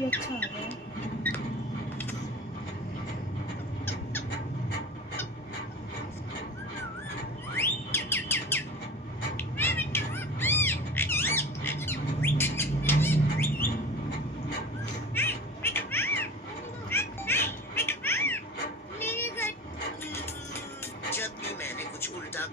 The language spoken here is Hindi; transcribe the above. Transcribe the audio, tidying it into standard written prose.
ये अच्छा आ गया है। जब भी मैंने कुछ उल्टा